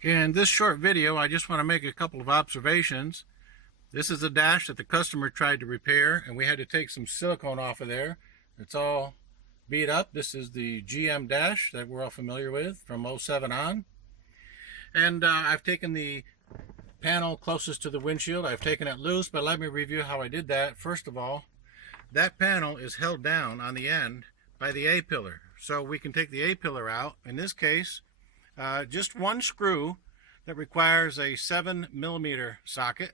In this short video, I just want to make a couple of observations. This is a dash that the customer tried to repair, and we had to take some silicone off of there. It's all beat up. This is the GM dash that we're all familiar with from '07 on. And I've taken the panel closest to the windshield. I've taken it loose, but let me review how I did that. First of all, that panel is held down on the end by the A-pillar. So we can take the A-pillar out. In this case, just one screw that requires a 7mm socket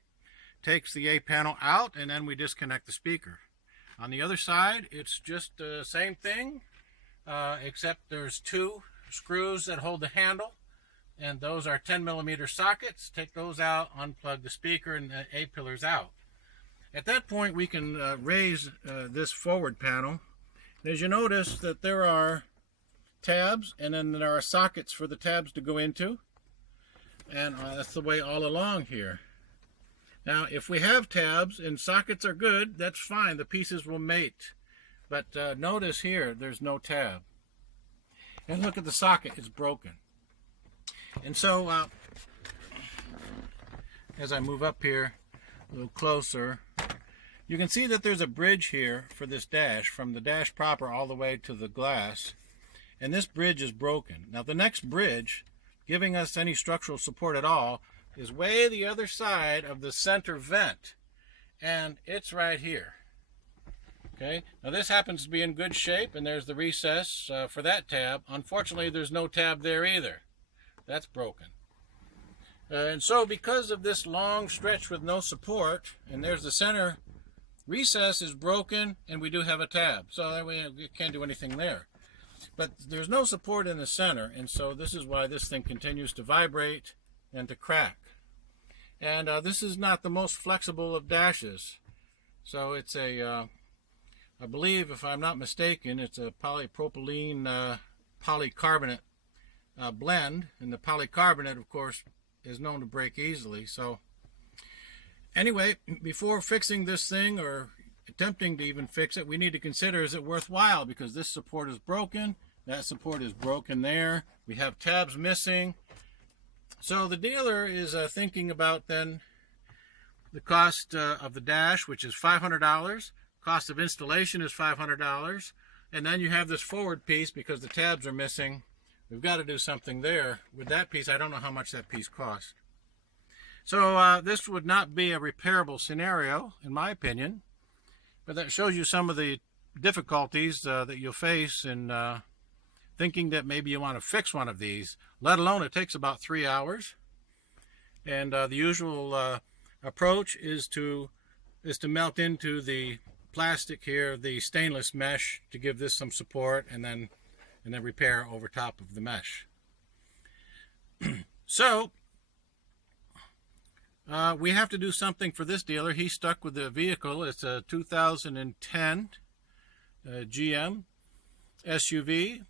takes the A panel out, and then we disconnect the speaker. On the other side, it's just the same thing, except there's two screws that hold the handle, and those are 10mm sockets. Take those out, unplug the speaker, and the A pillar's out. At that point, we can raise this forward panel. As you notice that there are tabs, and then there are sockets for the tabs to go into, and that's the way all along here. Now if we have tabs and sockets are good, that's fine, the pieces will mate, but notice here there's no tab, and look at the socket, it's broken. And so as I move up here a little closer, you can see that there's a bridge here for this dash, from the dash proper all the way to the glass. And this bridge is broken. Now the next bridge, giving us any structural support at all, is way the other side of the center vent. And it's right here. Okay, now this happens to be in good shape, and there's the recess for that tab. Unfortunately, there's no tab there either. That's broken. And so because of this long stretch with no support, and there's the center recess is broken, and we do have a tab. So we can't do anything there. But there's no support in the center, and so this is why this thing continues to vibrate and to crack. And this is not the most flexible of dashes. So it's a, I believe, if I'm not mistaken, it's a polypropylene polycarbonate blend. And the polycarbonate, of course, is known to break easily. So anyway, before fixing this thing or attempting to even fix it, we need to consider, is it worthwhile? Because this support is broken, that support is broken there, we have tabs missing. So the dealer is thinking about then the cost of the dash, which is $500, cost of installation is $500, and then you have this forward piece because the tabs are missing. We've got to do something there with that piece. I don't know how much that piece cost. So this would not be a repairable scenario, in my opinion. But that shows you some of the difficulties that you'll face in thinking that maybe you want to fix one of these, let alone it takes about 3 hours. And the usual approach is to melt into the plastic here, the stainless mesh, to give this some support, and then repair over top of the mesh. So we have to do something for this dealer. He's stuck with the vehicle. It's a 2010 GM SUV,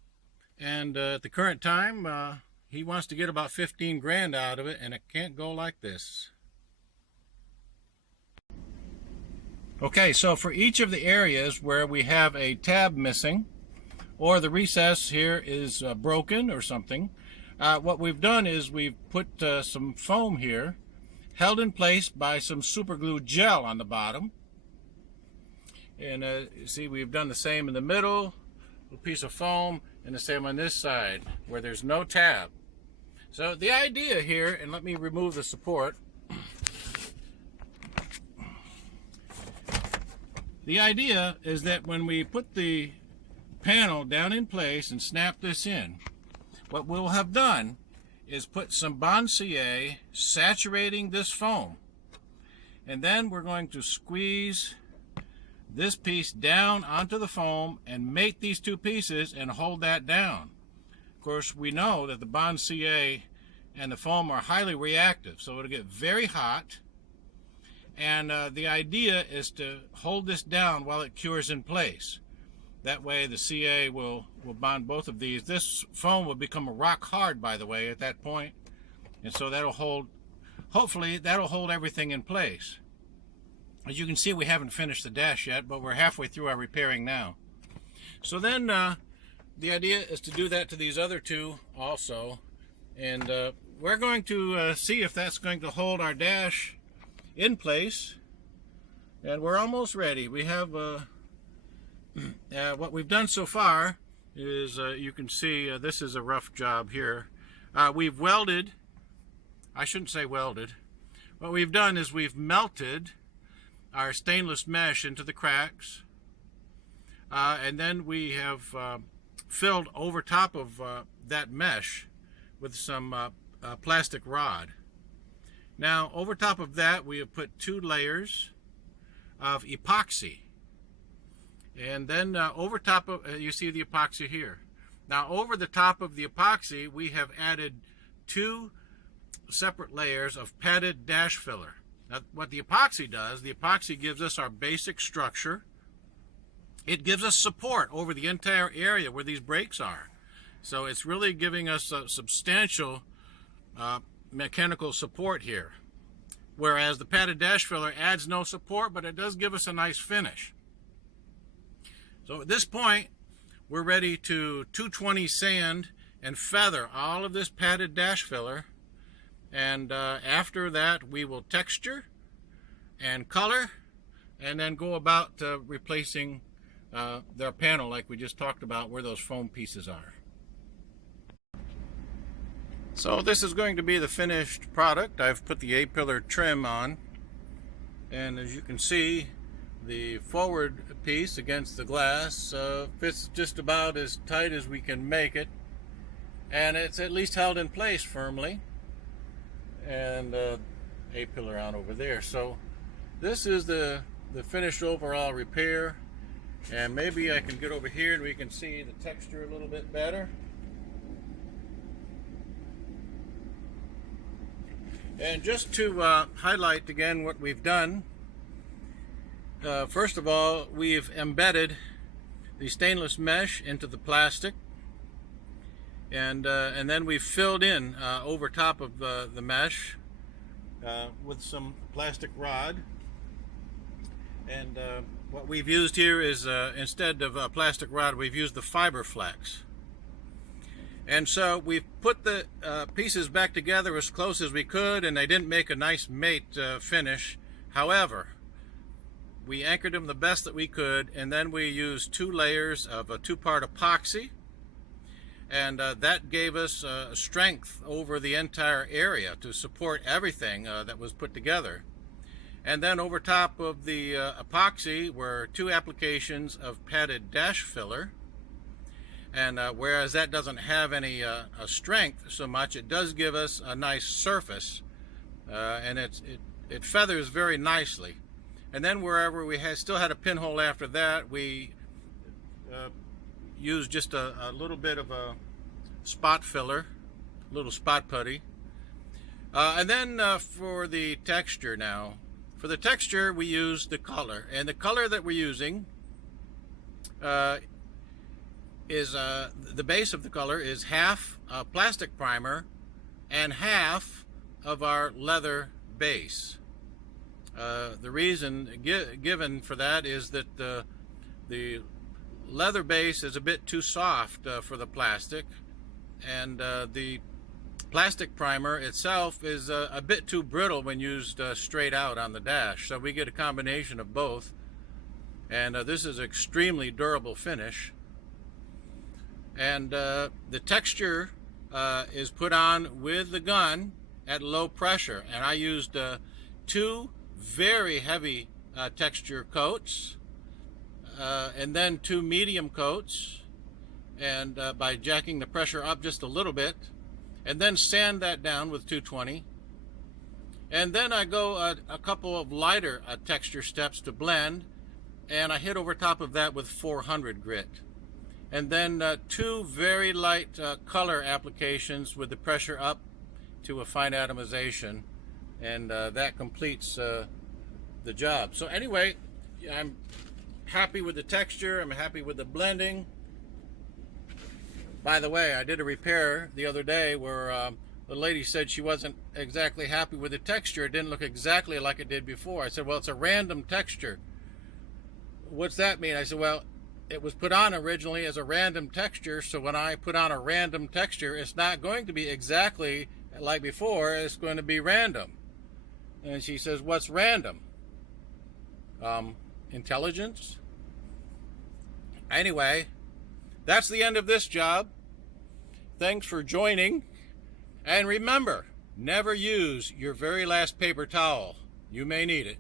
and at the current time he wants to get about 15 grand out of it, and it can't go like this. Okay, so for each of the areas where we have a tab missing, or the recess here is broken or something, what we've done is we've put some foam here, held in place by some super glue gel on the bottom. And you see, we've done the same in the middle, a piece of foam, and the same on this side where there's no tab. So the idea here, and let me remove the support. The idea is that when we put the panel down in place and snap this in, what we'll have done is put some Bond CA saturating this foam, and then we're going to squeeze this piece down onto the foam and mate these two pieces and hold that down. Of course, we know that the Bond CA and the foam are highly reactive, so it'll get very hot, and the idea is to hold this down while it cures in place. That way the CA will bond both of these. This foam will become rock hard, by the way, at that point. And so that'll hold, hopefully that'll hold everything in place. As you can see, we haven't finished the dash yet, but we're halfway through our repairing now. So then the idea is to do that to these other two also. And we're going to see if that's going to hold our dash in place. And we're almost ready. We have what we've done so far is you can see this is a rough job here. We've welded, I shouldn't say welded. What we've done is we've melted our stainless mesh into the cracks, and then we have filled over top of that mesh with some plastic rod. Now over top of that we have put 2 layers of epoxy, and then over top of you see the epoxy here. Now over the top of the epoxy we have added 2 separate layers of padded dash filler. Now what the epoxy does, the epoxy gives us our basic structure. It gives us support over the entire area where these brakes are. So it's really giving us a substantial mechanical support here. Whereas the padded dash filler adds no support, but it does give us a nice finish. So at this point, we're ready to 220 sand and feather all of this padded dash filler. And after that, we will texture and color, and then go about replacing their panel like we just talked about, where those foam pieces are. So this is going to be the finished product. I've put the A-pillar trim on, and as you can see, the forward piece against the glass fits just about as tight as we can make it, and it's at least held in place firmly, and A-pillar on over there. So this is the finished overall repair, and maybe I can get over here and we can see the texture a little bit better. And just to highlight again what we've done, first of all, we've embedded the stainless mesh into the plastic, and then we've filled in over top of the mesh with some plastic rod. And what we've used here is instead of a plastic rod, we've used the fiber flex. And so we've put the pieces back together as close as we could, and they didn't make a nice mate finish. However, we anchored them the best that we could, and then we used 2 layers of a 2-part epoxy, and that gave us strength over the entire area to support everything that was put together. And then over top of the epoxy were 2 applications of padded dash filler. And whereas that doesn't have any strength so much, it does give us a nice surface, and it feathers very nicely. And then wherever we still had a pinhole after that, we used just a little bit of a spot filler, a little spot putty. And then for the texture now, for the texture we used the color, and the color that we're using is the base of the color is half plastic primer and half of our leather base. The reason given for that is that the leather base is a bit too soft for the plastic, and the plastic primer itself is a bit too brittle when used straight out on the dash. So we get a combination of both, and this is extremely durable finish. And the texture is put on with the gun at low pressure, and I used 2 very heavy texture coats, and then 2 medium coats, and by jacking the pressure up just a little bit, and then sand that down with 220, and then I go a couple of lighter texture steps to blend, and I hit over top of that with 400 grit. And then 2 very light color applications with the pressure up to a fine atomization, and that completes the job. So anyway, I'm happy with the texture, I'm happy with the blending. By the way, I did a repair the other day where the lady said she wasn't exactly happy with the texture. It didn't look exactly like it did before. I said, well, it's a random texture. What's that mean? I said, well, it was put on originally as a random texture, so when I put on a random texture, it's not going to be exactly like before, it's going to be random. And she says, what's random? Intelligence? Anyway, that's the end of this job. Thanks for joining. And remember, never use your very last paper towel. You may need it.